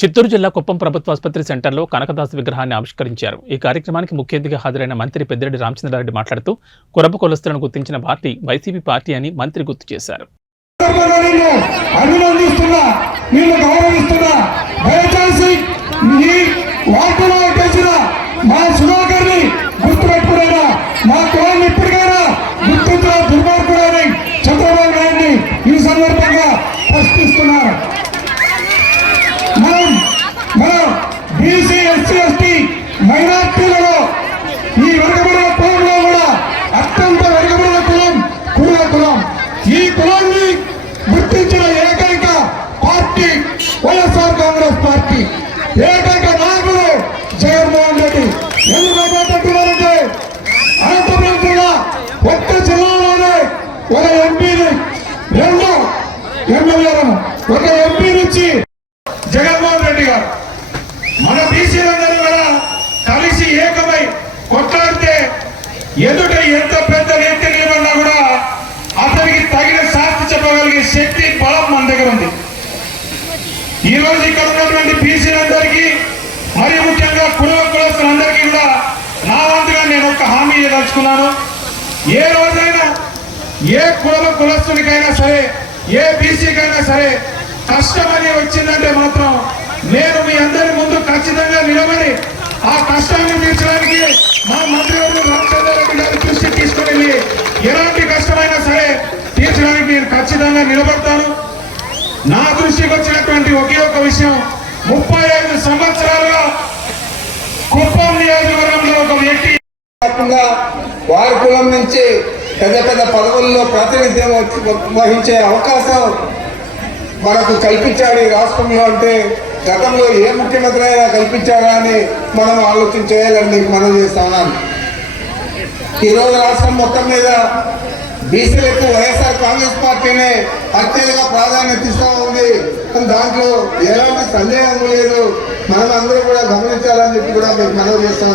చిత్తూరు జిల్లా కుప్పం ప్రభుత్వ ఆసుపత్రి సెంటర్లో కనకదాసు విగ్రహాన్ని ఆవిష్కరించారు. ఈ కార్యక్రమానికి ముఖ్య అతిథిగా హాజరైన మంత్రి పెద్దిరెడ్డి రామచంద్రారెడ్డి మాట్లాడుతూ కురబ కులస్తులను గుర్తించిన పార్టీ వైసీపీ పార్టీ అని మంత్రి గుర్తు చేశారు. బీసీ ఎస్సీ ఎస్టీ మైనార్టీలలో ఈ వెనుకబడిన కులంలో కూడా అత్యంత వెనుకబడిన కులం కురుల కులం. ఈ కులాన్ని గుర్తించిన ఏకైక పార్టీ వైఎస్ఆర్ కాంగ్రెస్ పార్టీ, ఏకైక నాయకుడు జగన్మోహన్ రెడ్డి. ఎందుకంటే అనంతపురం జిల్లా ఒక్క జిల్లాలోనే ఒక ఎంపీని, 2 ఎమ్మెల్యేలను, ఒక ఎంపీ నుంచి జగన్మోహన్ రెడ్డి గారు మన బీసీలందరూ కూడా కలిసి ఏకమై కొట్లాడితే ఎదుట ఎంత పెద్ద నేత నిలబడినా కూడా అతనికి తగిన శాస్తి చెప్పగలిగే శక్తి బలం మన దగ్గర ఉంది. ఈ రోజు ఇక్కడ ఉన్నటువంటి బీసీలందరికీ మరియు ముఖ్యంగా కులస్తులందరికీ కూడా నా వంతుగా నేను ఒక హామీ ఇవ్వదలుచుకున్నాను. ఏ రోజైనా ఏ కులస్తునికైనా సరే, ఏ బీసీకైనా సరే కష్టం అని వచ్చిందంటే మాత్రం నేను మీ అందరి ముందు ఖచ్చితంగా నిలబడి ఆ కష్టాన్ని తీర్చడానికి మా మంత్రివర్గ రామచంద్రారెడ్డి గారి దృష్టి తీసుకుని ఎలాంటి కష్టమైనా సరే తీర్చడానికి నేను ఖచ్చితంగా నిలబడతాను. నా దృష్టికి వచ్చినటువంటి ఒకే ఒక విషయం, 35 సంవత్సరాలుగా కుప్పం నియోజకవర్గంలో ఒక వ్యక్తి వారి కులం నుంచి పెద్ద పెద్ద పదవుల్లో ప్రాతినిధ్యం వహించే అవకాశం మనకు కల్పించాడు ఈ రాష్ట్రంలో. అంటే గతంలో ఏ ముఖ్యమంత్రి అయినా కల్పించారా అని మనం ఆలోచన చేయాలని మనం చేస్తా ఉన్నాను. ఈరోజు రాష్ట్రం మొత్తం మీద బీసీలకు వైఎస్ఆర్ కాంగ్రెస్ పార్టీనే అత్యధిక ప్రాధాన్యత ఇస్తూ ఉంది. దాంట్లో ఎలాంటి సందేహం లేదు. మనం అందరూ కూడా గమనించాలని చెప్పి కూడా మీకు మనవి చేస్తాం.